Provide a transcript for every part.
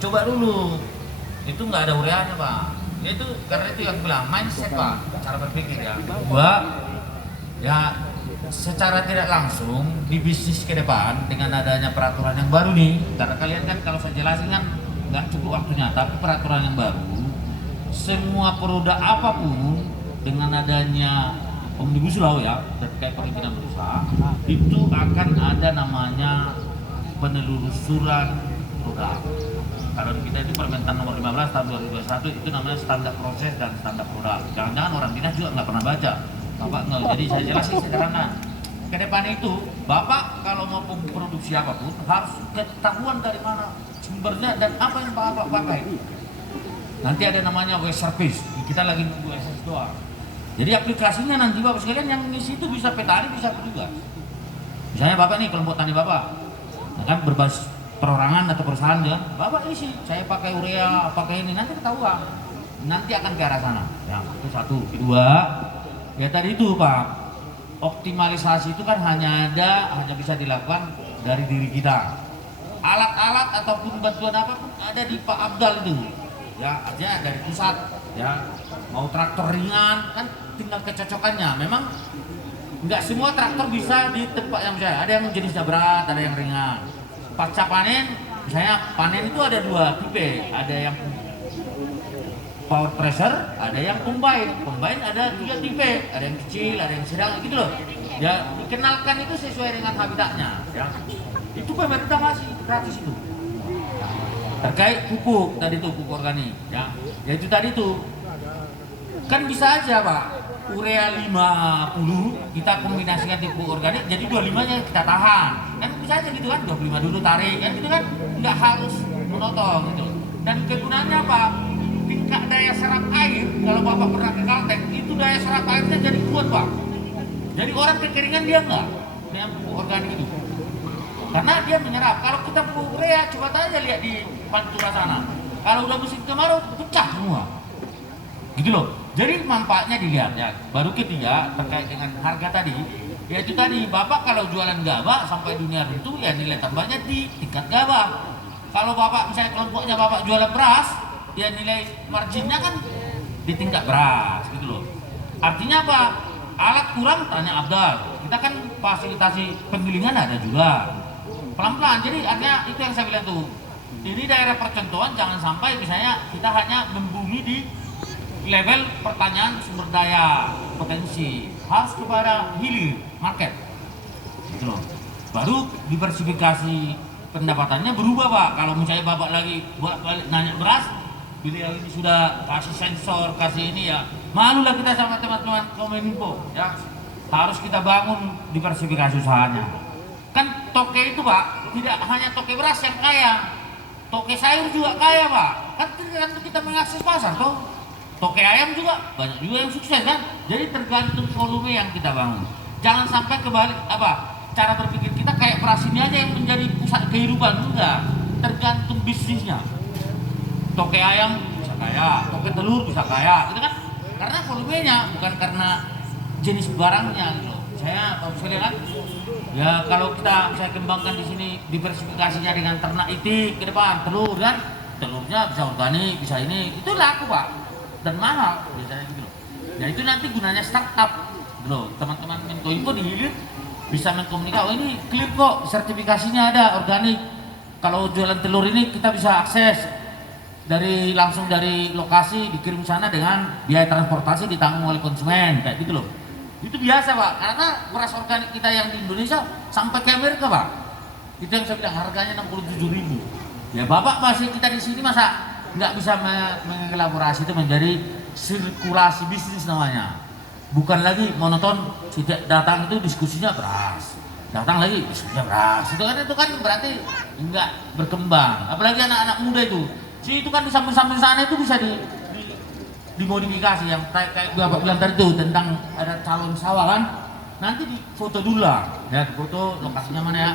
dicoba dulu. Itu nggak ada ureanya Pak. Itu karena itu yang bilang mindset Pak, cara berpikir ya. Kedua, ya secara tidak langsung di bisnis ke depan dengan adanya peraturan yang baru nih, karena kalian kan kalau saya jelasin kan nggak cukup waktunya, tapi peraturan yang baru, semua produk apapun dengan adanya Omnibus Law ya terkait perizinan berusaha itu akan ada namanya penelusuran produk. Kalau di kita itu Permentan nomor 15 tahun 2021 itu namanya standar proses dan standar produk. Jangan-jangan orang dinas juga nggak pernah baca. Bapak nggak, jadi saya jelasin sederhana. Ke depan itu, Bapak kalau mau produksi apapun harus ketahuan dari mana sumbernya dan apa yang Bapak pakai. Nanti ada namanya web service, kita lagi nunggu SS doang. Jadi aplikasinya nanti Bapak sekalian yang ngisi itu bisa petani, bisa juga. Misalnya Bapak nih kelompok tani Bapak, nah kan berbasis perorangan atau perusahaan kan, Bapak isi, saya pakai urea, pakai ini, nanti ketahuan. Nanti akan ke arah sana. Ya, itu satu. Kedua, ya tadi itu Pak, optimalisasi itu kan hanya bisa dilakukan dari diri kita. Alat-alat ataupun bantuan apapun ada di Pak Abdal itu. Ya, artinya dari pusat. Ya, mau traktor ringan kan tinggal kecocokannya. Memang nggak semua traktor bisa di tempat yang saya. Ada yang jenisnya berat, ada yang ringan. Pasca panen, misalnya panen itu ada dua tipe. Ada yang power pressure, ada yang combine. Combine ada tiga tipe, ada yang kecil, ada yang sedang, gitu loh. Ya, dikenalkan itu sesuai dengan habitatnya. Ya. Itu pemerintah masih gratis itu. Terkait pupuk tadi itu pupuk organik, ya itu tadi itu kan bisa aja Pak, urea 50 kita kombinasikan di pupuk organik jadi 25-nya kita tahan, kan bisa aja gitu kan, 25 dulu tarik, kan gitu kan, nggak harus menotong gitu. Dan kegunaannya apa? Tingkat daya serap air, kalau Bapak pernah ke Kalteng, itu daya serap airnya jadi kuat Pak. Jadi orang kekeringan dia nggak dengan pupuk organik itu. Karena dia menyerap. Kalau kita pupuk urea, coba aja lihat di Pantura sana. Kalau udah musim kemarau, pecah semua. Gitu loh. Jadi manfaatnya dilihat ya. Baru ketiga terkait dengan harga tadi, yaitu tadi Bapak kalau jualan gabah sampai dunia runtuh ya nilai tambahnya di tingkat gabah. Kalau Bapak misalnya kelompoknya Bapak jualan beras, ya nilai marginnya kan di tingkat beras gitu loh. Artinya apa? Alat kurang tanya Abdal. Kita kan fasilitasi penggilingan ada juga. Pelan-pelan, jadi artinya itu yang saya bilang tuh, ini daerah percontohan jangan sampai misalnya kita hanya membumi di level pertanyaan sumber daya potensi, harus kepada hilir market gitu loh. Baru diversifikasi pendapatannya berubah Pak. Kalau misalnya Bapak lagi buat balik nanya beras, beliau ini sudah kasih sensor, kasih ini ya, malulah kita sama teman-teman Kominfo ya, harus kita bangun diversifikasi usahanya. Kan toke itu Pak, tidak hanya toke beras yang kaya, toke sayur juga kaya Pak. Kan tergantung kita mengakses pasar toh. Toke ayam juga banyak juga yang sukses kan. Jadi tergantung volume yang kita bangun. Jangan sampai kebalik apa cara berpikir kita kayak beras ini aja yang menjadi pusat kehidupan, enggak. Tergantung bisnisnya. Toke ayam bisa kaya, toke telur bisa kaya, gitu kan? Karena volumenya bukan karena jenis barangnya gitu. Saya tahu sekali kan. Ya kalau kita saya kembangkan di sini diversifikasinya dengan ternak itik ke depan, telur kan, telurnya bisa organik, bisa ini, itu laku Pak dan mahal biasanya gitu loh. Ya itu nanti gunanya startup gitu loh. Teman-teman Menkominfo di hilir bisa mengkomunikasi, oh ini clear kok, sertifikasinya ada organik. Kalau jualan telur ini kita bisa akses langsung dari lokasi dikirim sana dengan biaya transportasi ditanggung oleh konsumen kayak gitu loh. Itu biasa Pak, karena beras organik kita yang di Indonesia sampai ke Amerika Pak. Itu yang saya bilang harganya 67.000. Ya Bapak masih kita di sini masa nggak bisa mengelaborasi itu menjadi sirkulasi bisnis namanya. Bukan lagi monoton, tidak datang itu diskusinya beras, datang lagi diskusinya beras. Itu kan berarti nggak berkembang. Apalagi anak-anak muda itu, itu kan di samping-samping sana itu bisa dimodifikasi yang kayak Bapak bilang tadi tuh tentang ada calon sawah kan, nanti di foto dulu lah ya, foto lokasinya mana ya,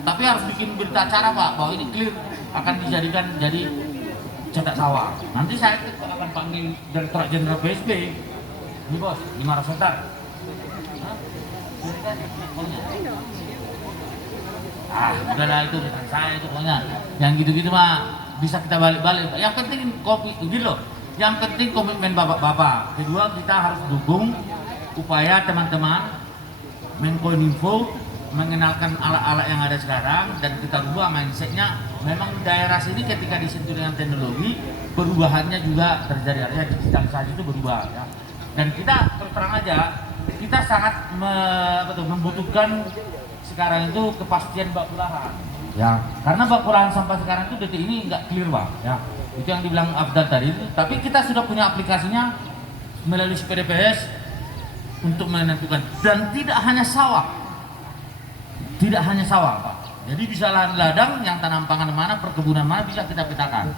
tapi harus bikin berita acara Pak bahwa ini clear akan dijadikan jadi cetak sawah. Nanti saya akan panggil Direktorat Jenderal BSP ini bos, 500 hektar. Udahlah itu saya itu pokoknya yang gitu-gitu mah bisa kita balik-balik. Yang penting gitu loh. Yang penting komitmen bapak-bapak. Kedua, kita harus dukung upaya teman-teman Menkominfo mengenalkan alat-alat yang ada sekarang, dan kita rubah mindsetnya. Memang daerah sini ketika disentuh dengan teknologi, perubahannya juga terjadi, artinya digitalisasi itu berubah ya. Dan kita terang aja, kita sangat membutuhkan sekarang itu kepastian baku lahan ya, karena baku lahan sampai sekarang itu detik ini nggak clear Pak ya. Itu yang dibilang Afdal tadi itu. Tapi kita sudah punya aplikasinya melalui PDPS untuk menentukan, dan tidak hanya sawah Pak, jadi bisa lahan ladang yang tanam pangan mana, perkebunan mana bisa kita petakan.